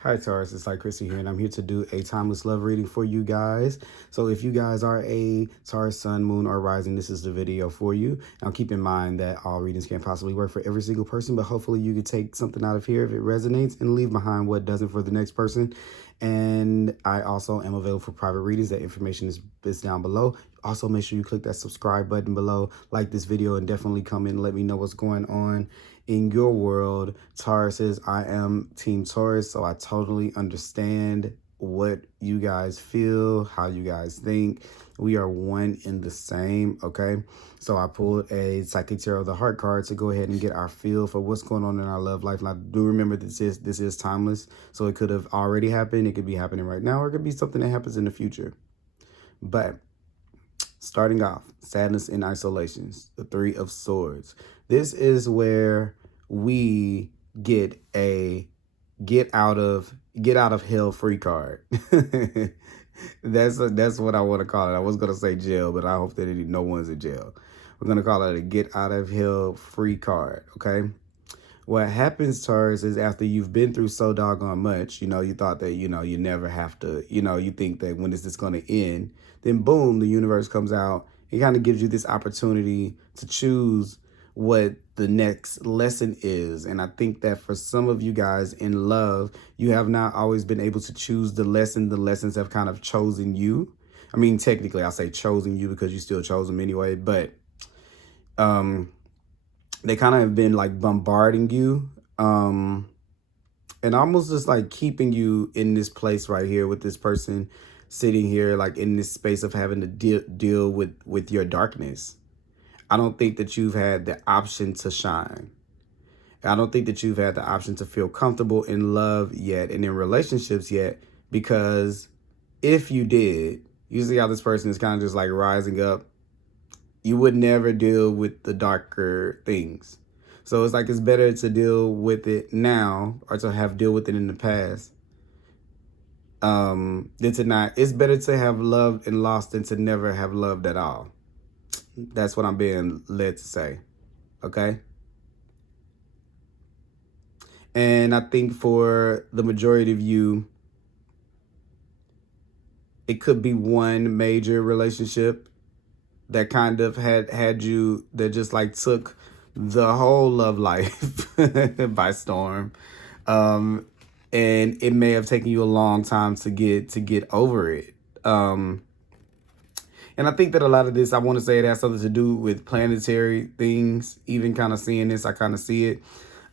Hi Taurus, it's Thelightchrissy here, and I'm here to do a timeless love reading for you guys. So if you guys are a Taurus, Sun, Moon, or Rising, this is the video for you. Now keep in mind that all readings can't possibly work for every single person, but hopefully you can take something out of here if it resonates and leave behind what doesn't for the next person. And I also am available for private readings. That information is down below. Also, make sure you click that subscribe button below, like this video, and definitely comment and let me know what's going on in your world. Taurus says, I am Team Taurus, so I totally understand what you guys feel, how you guys think. We are one in the same, okay? So I pulled a Psychic Tarot of the Heart card to go ahead and get our feel for what's going on in our love life. Now, do remember this is timeless, so it could have already happened. It could be happening right now, or it could be something that happens in the future. But starting off, sadness and isolations, the Three of Swords. This is where we get a get out of hell free card. That's what I want to call it. I was gonna say jail, but I hope that no one's in jail. We're gonna call it a get out of hell free card. Okay. What happens, Taurus, is after you've been through so doggone much, you thought that, you never have to, you think that when is this going to end? Then boom, the universe comes out. It kind of gives you this opportunity to choose what the next lesson is. And I think that for some of you guys in love, you have not always been able to choose the lesson. The lessons have kind of chosen you. I mean, technically, I say chosen you because you still chose them anyway, but they kind of have been like bombarding you and almost just like keeping you in this place right here with this person sitting here like in this space of having to deal with your darkness. I don't think that you've had the option to shine. I don't think that you've had the option to feel comfortable in love yet and in relationships yet, because if you did, you see how this person is kind of just like rising up, you would never deal with the darker things. So it's like it's better to deal with it now or to have deal with it in the past than to not. It's better to have loved and lost than to never have loved at all. That's what I'm being led to say. Okay? And I think for the majority of you, it could be one major relationship that kind of had you, that just like took the whole love life by storm. And it may have taken you a long time to get over it. And I think that a lot of this, I want to say it has something to do with planetary things. Even kind of seeing this, I kind of see it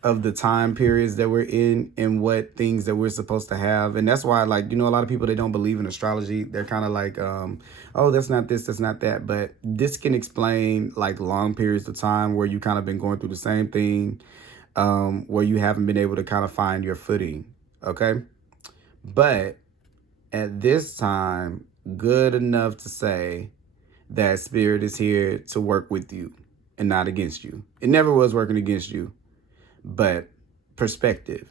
of the time periods that we're in and what things that we're supposed to have. And that's why, like, a lot of people, they don't believe in astrology. They're kind of like, oh, that's not this, that's not that. But this can explain like long periods of time where you kind of been going through the same thing, where you haven't been able to kind of find your footing. Okay. But at this time, good enough to say that spirit is here to work with you and not against you. It never was working against you, but perspective.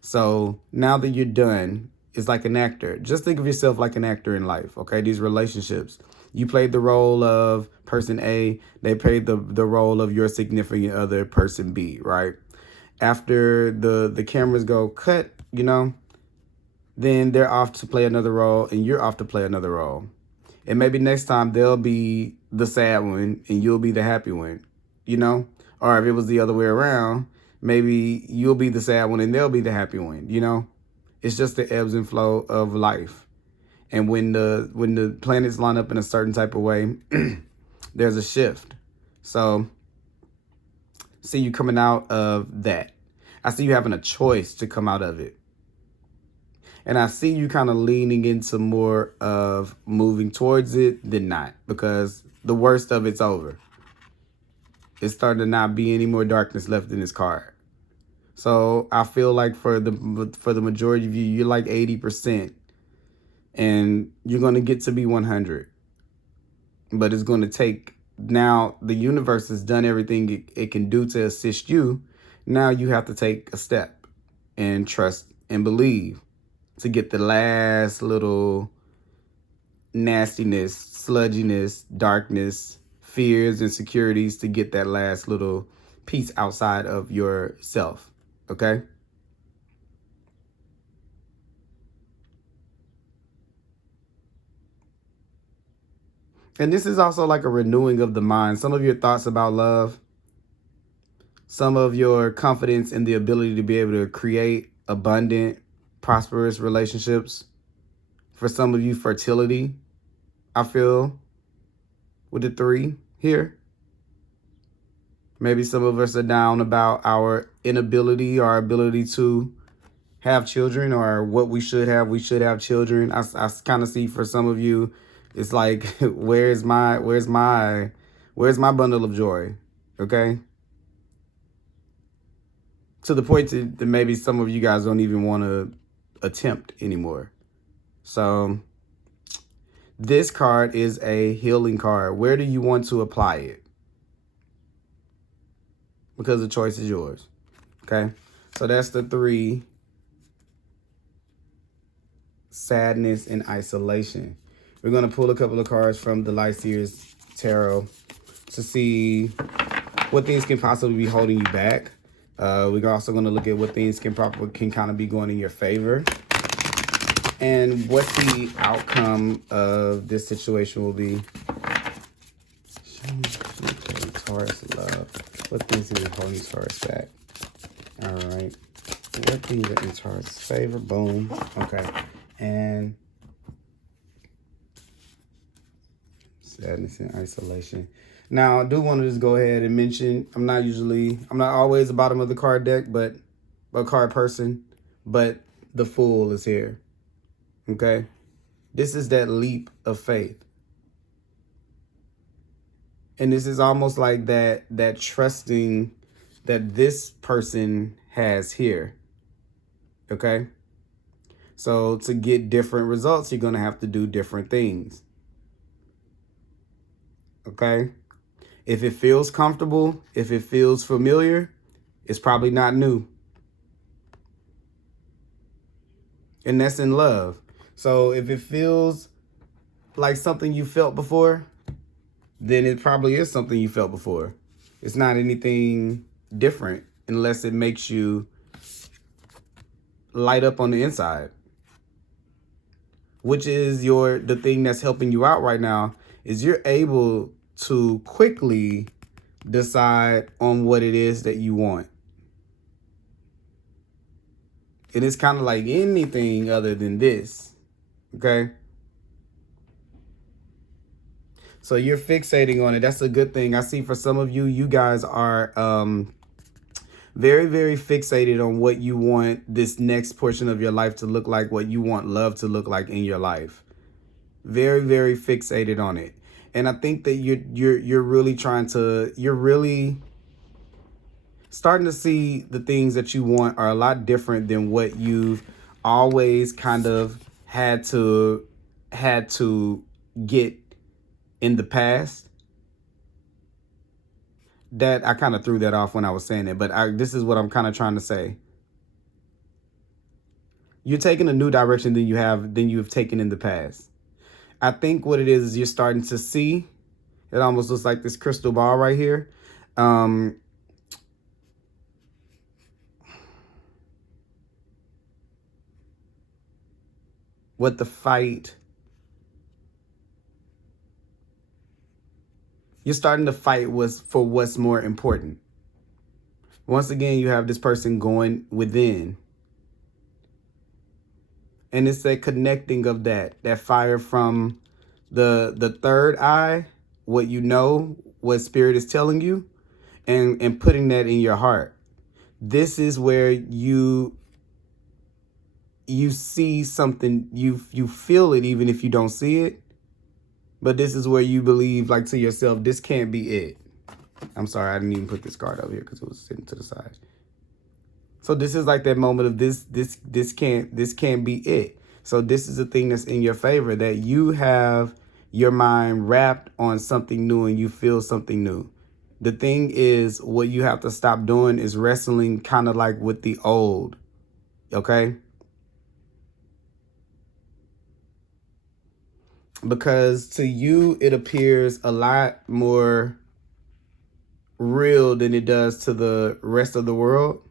So now that you're done, it's like an actor. Just think of yourself like an actor in life, okay? These relationships. You played the role of person A. They played the role of your significant other, person B, right? After the cameras go cut, then they're off to play another role and you're off to play another role. And maybe next time they'll be the sad one and you'll be the happy one, Or if it was the other way around, maybe you'll be the sad one and they'll be the happy one, It's just the ebbs and flow of life. And when the planets line up in a certain type of way, there's a shift. So see you coming out of that. I see you having a choice to come out of it. And I see you kind of leaning into more of moving towards it than not, because the worst of it's over. It's starting to not be any more darkness left in this card. So I feel like for the majority of you, you're like 80%. And you're going to get to be 100. But it's going to take, now the universe has done everything it can do to assist you. Now you have to take a step and trust and believe to get the last little nastiness, sludginess, darkness, fears, insecurities, to get that last little piece outside of yourself. Okay? And this is also like a renewing of the mind. Some of your thoughts about love, some of your confidence in the ability to be able to create abundant, prosperous relationships. For some of you, fertility, I feel, with the 3 here. Maybe some of us are down about our inability, our ability to have children, or what we should have. We should have children. I kind of see for some of you, it's like, where's my bundle of joy? Okay. To the point that maybe some of you guys don't even want to attempt anymore. So this card is a healing card. Where do you want to apply it? Because the choice is yours. Okay. So that's the 3. Sadness and isolation. We're going to pull a couple of cards from the Thelightchrissy Tarot to see what things can possibly be holding you back. We're also going to look at what things can kind of be going in your favor, and what the outcome of this situation will be. Taurus love. What things are holding Taurus back? All right. What things are in Taurus' favor? Boom. Okay. And sadness and isolation. Now, I do want to just go ahead and mention, I'm not always the bottom of the card deck, but a card person, but the Fool is here. Okay. This is that leap of faith. And this is almost like that trusting that this person has here. Okay. So to get different results, you're going to have to do different things. Okay. If it feels comfortable, if it feels familiar, it's probably not new. And that's in love. So if it feels like something you felt before, then it probably is something you felt before. It's not anything different unless it makes you light up on the inside, which is the thing that's helping you out right now, is you're able to quickly decide on what it is that you want. And it's kind of like anything other than this. Okay. So you're fixating on it. That's a good thing. I see for some of you, you guys are very, very fixated on what you want this next portion of your life to look like, what you want love to look like in your life. Very, very fixated on it. And I think that you're really you're really starting to see the things that you want are a lot different than what you've always kind of had to get in the past. That I kind of threw that off when I was saying it, but this is what I'm kind of trying to say. You're taking a new direction than you've taken in the past. I think what it is you're starting to see. It almost looks like this crystal ball right here. What the fight. You're starting to fight for what's more important. Once again, you have this person going within. And it's that connecting of that fire from the third eye, what you know, what spirit is telling you, and putting that in your heart. This is where you see something, you feel it even if you don't see it. But this is where you believe, like, to yourself, this can't be it. I'm sorry, I didn't even put this card over here because it was sitting to the side. So this is like that moment of this can't be it. So this is the thing that's in your favor, that you have your mind wrapped on something new and you feel something new. The thing is, what you have to stop doing is wrestling kind of like with the old. Okay? Because to you, it appears a lot more real than it does to the rest of the world.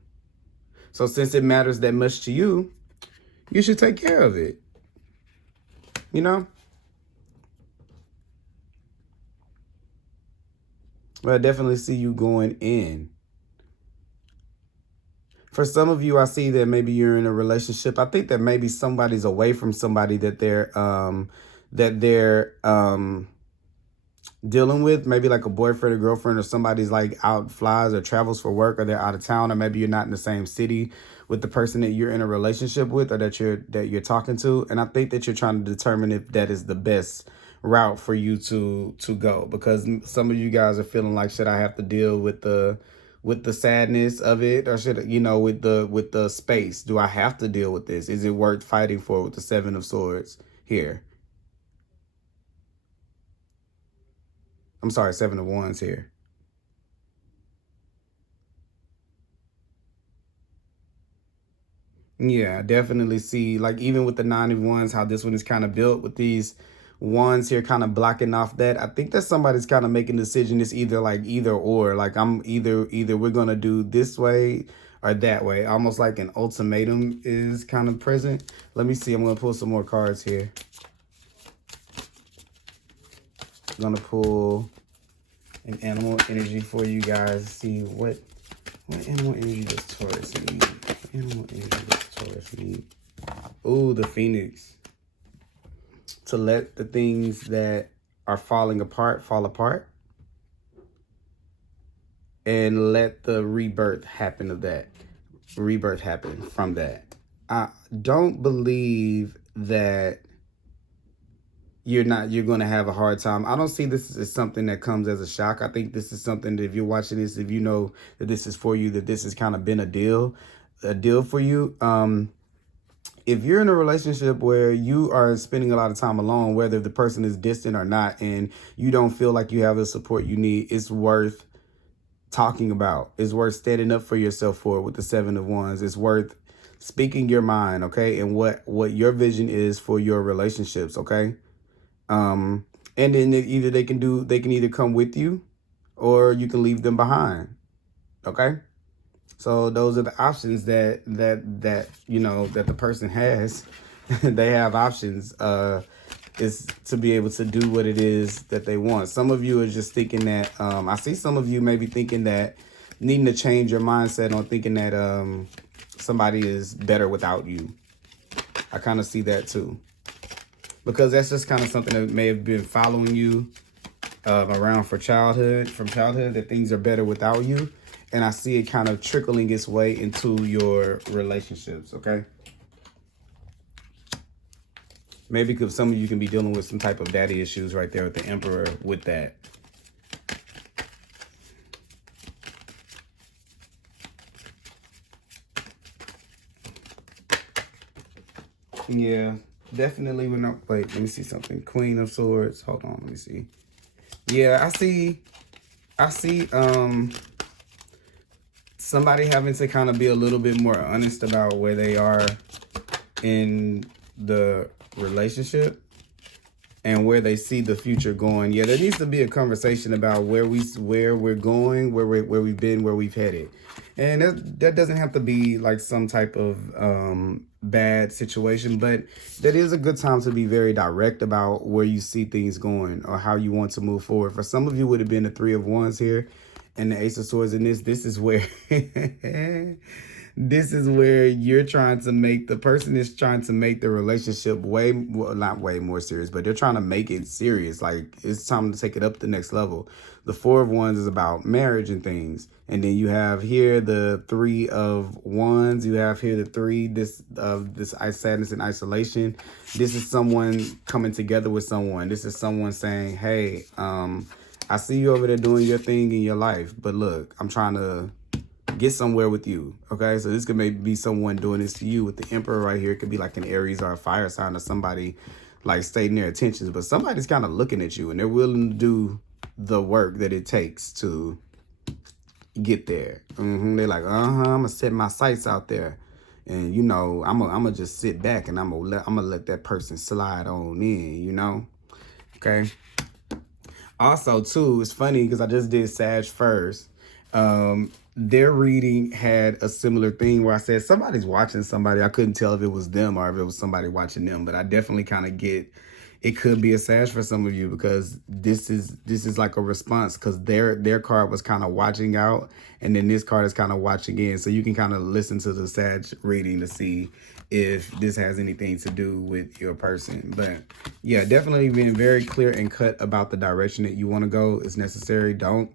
So since it matters that much to you, you should take care of it. You know? But I definitely see you going in. For some of you, I see that maybe you're in a relationship. I think that maybe somebody's away from somebody that they're dealing with, maybe like a boyfriend or girlfriend, or somebody's like out, flies or travels for work, or they're out of town, or maybe you're not in the same city with the person that you're in a relationship with, or that you're talking to. And I think that you're trying to determine if that is the best route for you to go, because some of you guys are feeling like, should I have to deal with the sadness of it, or should, with the space, do I have to deal with this? Is it worth fighting for, with the Seven of Swords here? I'm sorry, Seven of Wands here. Yeah, I definitely see, like, even with the Nine of Wands, how this one is kind of built with these wands here kind of blocking off that. I think that somebody's kind of making a decision. It's either like either or, like I'm either we're gonna do this way or that way. Almost like an ultimatum is kind of present. Let me see. I'm gonna pull some more cards here. I'm gonna pull an animal energy for you guys. See what animal energy does Taurus need? What animal energy does Taurus need? Ooh, the Phoenix. To let the things that are falling apart fall apart, and let the rebirth happen of that. Rebirth happen from that. I don't believe that you're going to have a hard time. I don't see this as something that comes as a shock. I think this is something that, if you're watching this, if you know that this is for you, that this has kind of been a deal for you. If you're in a relationship where you are spending a lot of time alone, whether the person is distant or not, and you don't feel like you have the support you need, it's worth talking about. It's worth standing up for yourself for, with the Seven of Wands. It's worth speaking your mind, okay? And what your vision is for your relationships, okay? And then they can either come with you, or you can leave them behind, okay? So those are the options that that the person has. They have options, is to be able to do what it is that they want. Some of you are just thinking that, I see some of you maybe thinking that, needing to change your mindset on thinking that somebody is better without you. I kind of see that too, because that's just kind of something that may have been following you around from childhood, that things are better without you. And I see it kind of trickling its way into your relationships, okay? Maybe because some of you can be dealing with some type of daddy issues right there with the Emperor with that. Yeah, definitely. We're not. Wait, let me see something. Queen of Swords. Hold on, let me see. Yeah, I see somebody having to kind of be a little bit more honest about where they are in the relationship and where they see the future going. Yeah, there needs to be a conversation about where we're going, where we've been, where we've headed. And that doesn't have to be like some type of bad situation, but that is a good time to be very direct about where you see things going or how you want to move forward. For some of you, would have been the Three of Wands here and the Ace of Swords in this. This is where this is where you're trying to make, the person is trying to make the relationship not way more serious, but they're trying to make it serious. Like, it's time to take it up the next level. The Four of Wands is about marriage and things. And then you have here the Three of Wands. You have here the three, this sadness and isolation. This is someone coming together with someone. This is someone saying, hey, I see you over there doing your thing in your life, but look, I'm trying to get somewhere with you, okay? So this could maybe be someone doing this to you with the Emperor right here. It could be like an Aries or a fire sign, or somebody like stating their intentions, but somebody's kind of looking at you and they're willing to do the work that it takes to get there. They're like, I'm gonna set my sights out there, and I'm gonna just sit back and I'm gonna let that person slide on in, okay? Also, too, it's funny because I just did Sag first. Their reading had a similar thing where I said somebody's watching somebody. I couldn't tell if it was them or if it was somebody watching them, but I definitely kind of get It could be a Sag for some of you, because this is like a response, because their card was kind of watching out, and then this card is kind of watching in. So you can kind of listen to the Sag reading to see if this has anything to do with your person. But yeah, definitely being very clear and cut about the direction that you want to go is necessary. Don't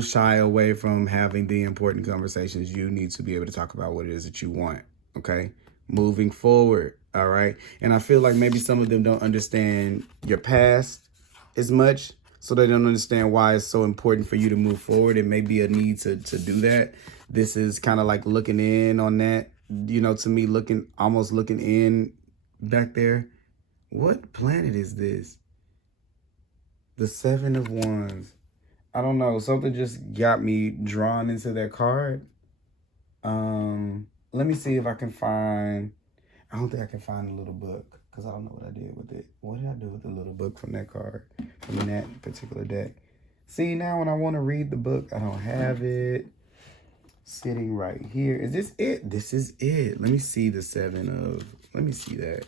shy away from having the important conversations. You need to be able to talk about what it is that you want. Okay, moving forward. All right. And I feel like maybe some of them don't understand your past as much, so they don't understand why it's so important for you to move forward. It may be a need to do that. This is kind of like looking in on that, you know, to me, almost looking in back there. What planet is this? The Seven of Wands. I don't know. Something just got me drawn into that card. Let me see if I can find... I don't think I can find the little book, because I don't know what I did with it. What did I do with the little book from that card, from that particular deck? See, now when I want to read the book, I don't have it sitting right here. Is this it? This is it. Let me see the let me see that.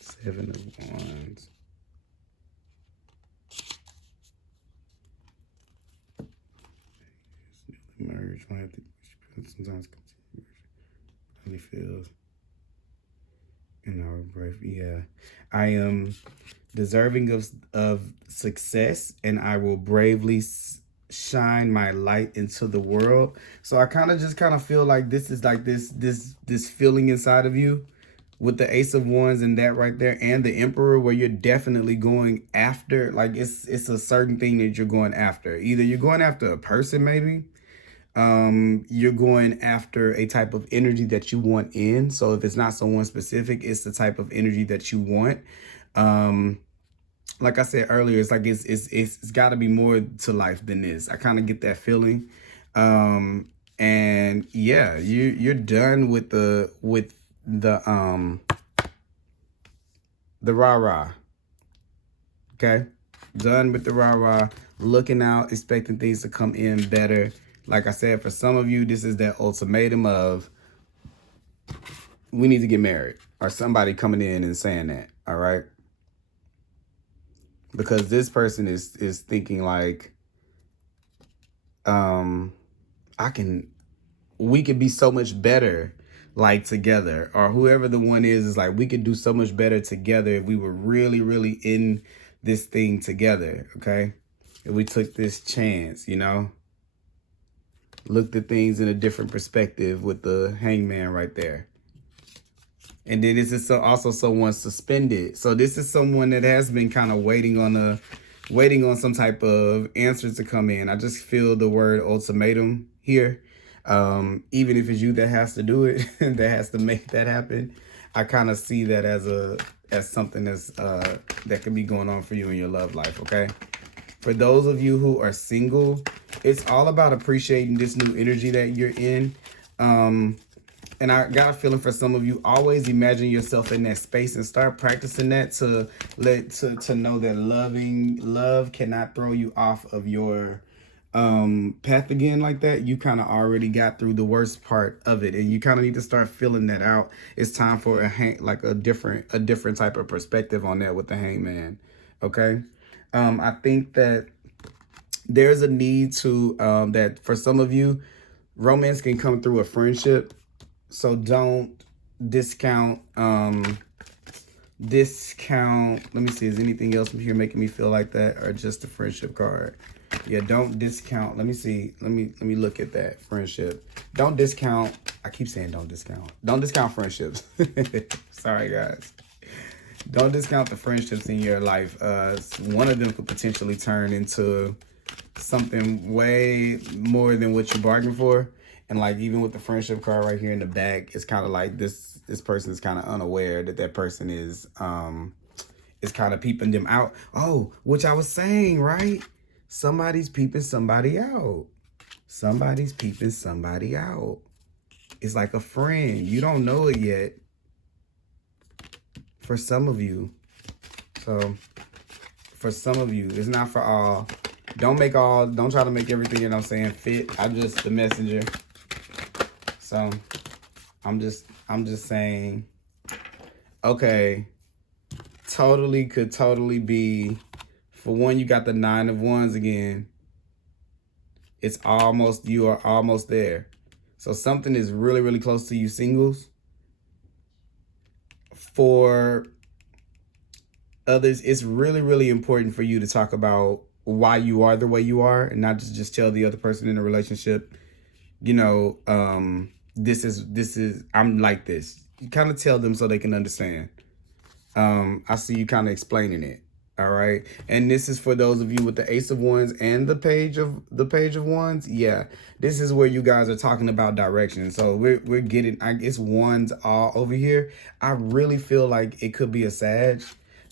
Seven of Wands. Merge. Might have to sometimes only feels in our breath. Yeah, I am deserving of success, and I will bravely shine my light into the world. So I kind of feel like this is like this feeling inside of you with the Ace of Wands and that right there, and the Emperor, where you're definitely going after, like it's a certain thing that you're going after. Either you're going after a person, maybe. You're going after a type of energy that you want in. So if it's not someone specific, it's the type of energy that you want. Like I said earlier, it's like it's got to be more to life than this. I kind of get that feeling. And yeah, you're done with the rah-rah. Okay, done with the rah-rah, looking out, expecting things to come in better. Like I said, for some of you, this is that ultimatum of, we need to get married, or somebody coming in and saying that. All right, because this person is thinking like, we could be so much better like together, or whoever the one is like, we could do so much better together if we were really, really in this thing together. Okay, if we took this chance, you know, looked at things in a different perspective with the Hangman right there. And then this is also someone suspended. So this is someone that has been kind of waiting on some type of answer to come in. I just feel the word ultimatum here. Even if it's you that has to do it, that has to make that happen, I kind of see that as something that's that could be going on for you in your love life. Okay, for those of you who are single, it's all about appreciating this new energy that you're in. And I got a feeling for some of you, always imagine yourself in that space and start practicing that to know that love cannot throw you off of your path again like that. You kind of already got through the worst part of it, and you kind of need to start filling that out. It's time for a different type of perspective on that with the Hangman. Okay, I think that there's a need to that for some of you, romance can come through a friendship. So don't discount, let me see, is anything else here making me feel like that, or just a friendship card? Yeah, don't discount. Let me see. Let me look at that friendship. Don't discount. I keep saying don't discount. Don't discount friendships. Sorry, guys. Don't discount the friendships in your life. One of them could potentially turn into something way more than what you bargained for. And like, even with the friendship card right here in the back, it's kind of like this person is kind of unaware that person is kind of peeping them out. Oh, which I was saying, right? Somebody's peeping somebody out. Somebody's peeping somebody out. It's like a friend. You don't know it yet. For some of you. So for some of you, it's not for all. Don't try to make everything that I'm saying fit. I'm just the messenger. So I'm just saying, okay, could totally be, for one, you got the 9 of Wands again. It's almost, you are almost there. So something is really, really close to you singles. For others, it's really, really important for you to talk about why you are the way you are, and not just tell the other person in a relationship, you know, this is, I'm like this. You kind of tell them so they can understand. I see you kind of explaining it. All right. And this is for those of you with the Ace of Wands and the Page of Wands. Yeah. This is where you guys are talking about direction. So we're getting, I guess, Wands all over here. I really feel like it could be a Sag.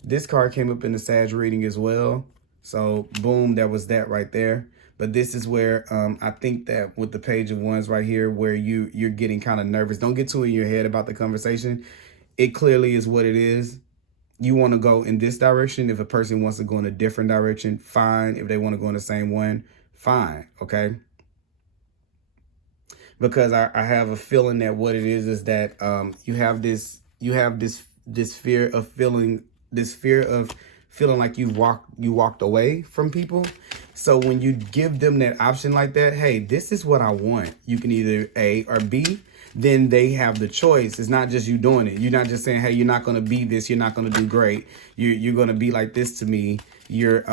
This card came up in the Sag reading as well. So boom, that was that right there. But this is where I think that with the Page of Wands right here, where you're getting kind of nervous. Don't get too in your head about the conversation. It clearly is what it is. You want to go in this direction. If a person wants to go in a different direction, fine. If they want to go in the same one, fine. Okay. Because I have a feeling that what it is that you have this fear of feeling like you walked away from people. So when you give them that option like that, hey, this is what I want. You can either A or B. Then they have the choice. It's not just you doing it. You're not just saying, hey, you're not going to be this. You're not going to do great. You're going to be like this to me. You're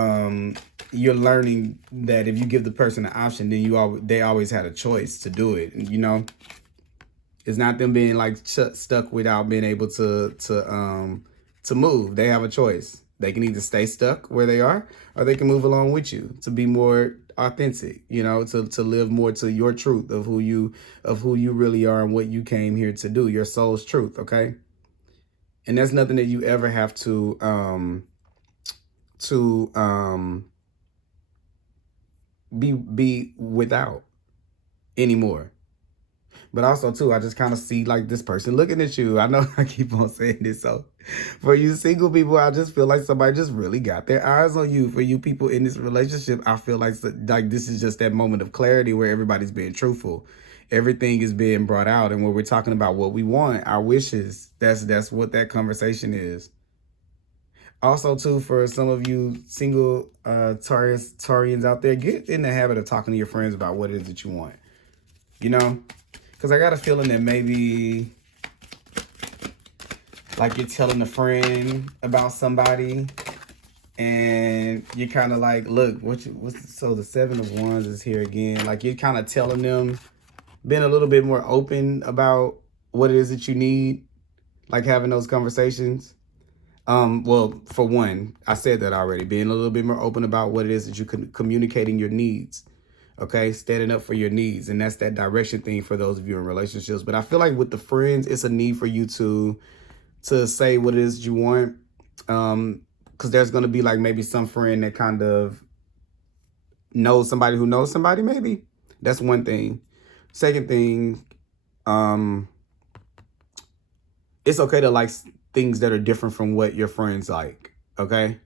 learning that if you give the person an option, then they always had a choice to do it. You know, it's not them being like stuck without being able to move. They have a choice. They can either stay stuck where they are, or they can move along with you to be more authentic, you know, to live more to your truth of who you really are and what you came here to do, your soul's truth. Okay. And that's nothing that you ever have to be without anymore. But also, too, I just kind of see, like, this person looking at you. I know I keep on saying this. So for you single people, I just feel like somebody just really got their eyes on you. For you people in this relationship, I feel like this is just that moment of clarity where everybody's being truthful. Everything is being brought out. And when we're talking about what we want, our wishes, that's what that conversation is. Also, too, for some of you single Taurians out there, get in the habit of talking to your friends about what it is that you want. You know? Because I got a feeling that maybe, like, you're telling a friend about somebody, and you're kind of like, look, so the 7 of Wands is here again. Like, you're kind of telling them, being a little bit more open about what it is that you need, like having those conversations. Well, for one, I said that already, being a little bit more open about what it is that you're communicating your needs. Okay, standing up for your needs. And that's that direction thing for those of you in relationships. But I feel like with the friends, it's a need for you to say what it is you want. Because there's going to be like maybe some friend that kind of knows somebody who knows somebody, maybe. That's one thing. Second thing, it's okay to like things that are different from what your friends like. Okay.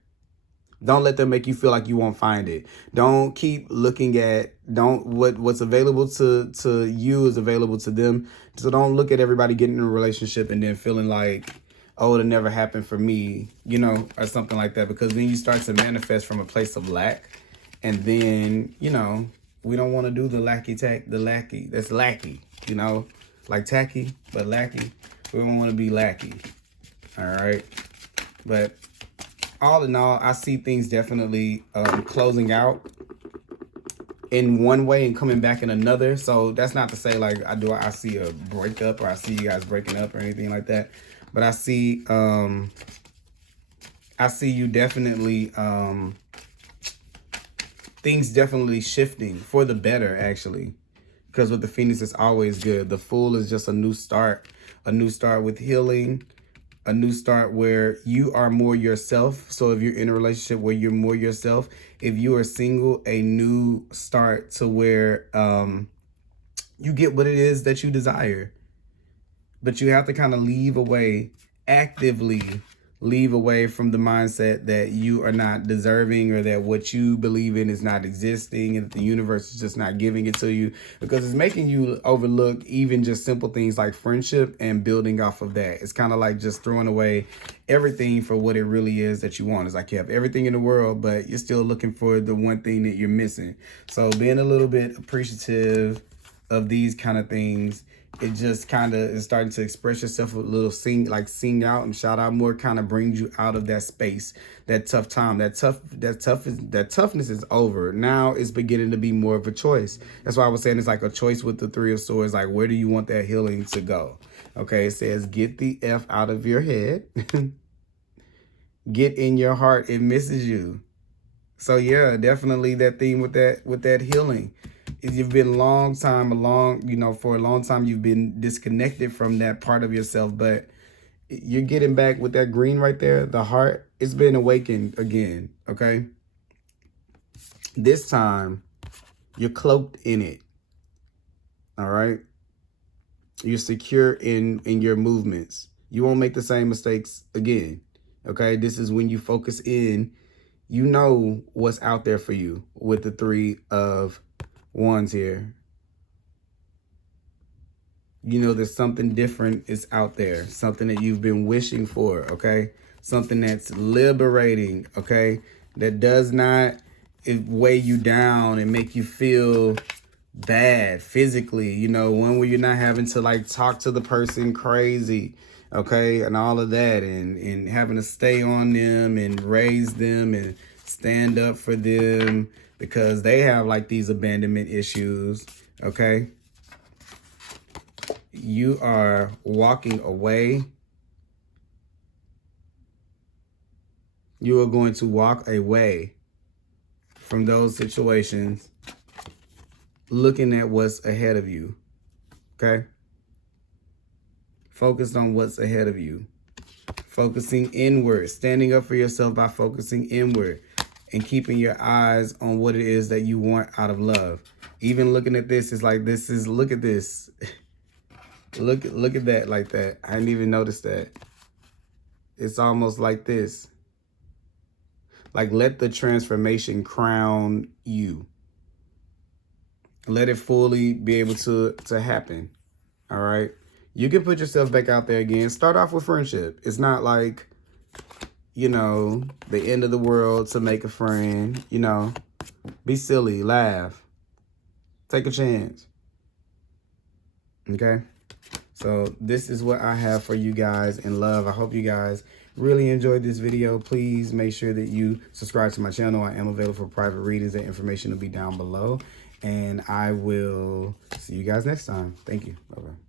Don't let them make you feel like you won't find it. Don't keep looking at, what's available to you is available to them. So don't look at everybody getting in a relationship and then feeling like, oh, it'll never happen for me, you know, or something like that. Because then you start to manifest from a place of lack. And then, you know, we don't want to do the lackey, that's lackey, you know, like tacky, but lackey. We don't want to be lackey. All right. But all in all, I see things definitely closing out in one way and coming back in another. So that's not to say like I see a breakup or I see you guys breaking up or anything like that. But I see you definitely things definitely shifting for the better, actually. Because with the Phoenix, it's always good. The Fool is just a new start with healing. A new start where you are more yourself. So if you're in a relationship where you're more yourself, if you are single, a new start to where you get what it is that you desire. But you have to kind of actively leave away from the mindset that you are not deserving, or that what you believe in is not existing, and the universe is just not giving it to you, because it's making you overlook even just simple things like friendship and building off of that. It's kind of like just throwing away everything for what it really is that you want. It's like you have everything in the world, but you're still looking for the one thing that you're missing. So being a little bit appreciative of these kind of things, it just kind of is starting to express yourself a little, sing out and shout out more, kind of brings you out of that space, that tough time, that toughness is over. Now it's beginning to be more of a choice. That's why I was saying it's like a choice with the Three of Swords. Like, where do you want that healing to go? Okay, it says get the F out of your head. Get in your heart, it misses you. So yeah, definitely that theme with that healing. You've been for a long time you've been disconnected from that part of yourself, but you're getting back with that green right there, the heart. It's been awakened again, okay? This time, you're cloaked in it, all right? You're secure in your movements. You won't make the same mistakes again, okay? This is when you focus in. You know what's out there for you with the Three of Wands here. You know there's something different is out there. Something that you've been wishing for, okay? Something that's liberating, okay? That does not weigh you down and make you feel bad physically. You know, one where you're not having to like talk to the person crazy, okay? And all of that, and having to stay on them and raise them and stand up for them because they have like these abandonment issues, okay? You are walking away. You are going to walk away from those situations, looking at what's ahead of you, okay? Focused on what's ahead of you. Focusing inward, standing up for yourself by focusing inward and keeping your eyes on what it is that you want out of love. Even looking at this is like, look at this. Look at that like that. I didn't even notice that. It's almost like this. Like, let the transformation crown you. Let it fully be able to happen. All right. You can put yourself back out there again. Start off with friendship. It's not like, you know, the end of the world to make a friend. You know, be silly, laugh, take a chance. Okay. So this is what I have for you guys in love. I hope you guys really enjoyed this video. Please make sure that you subscribe to my channel. I am available for private readings. That information will be down below. And I will see you guys next time. Thank you. Bye-bye.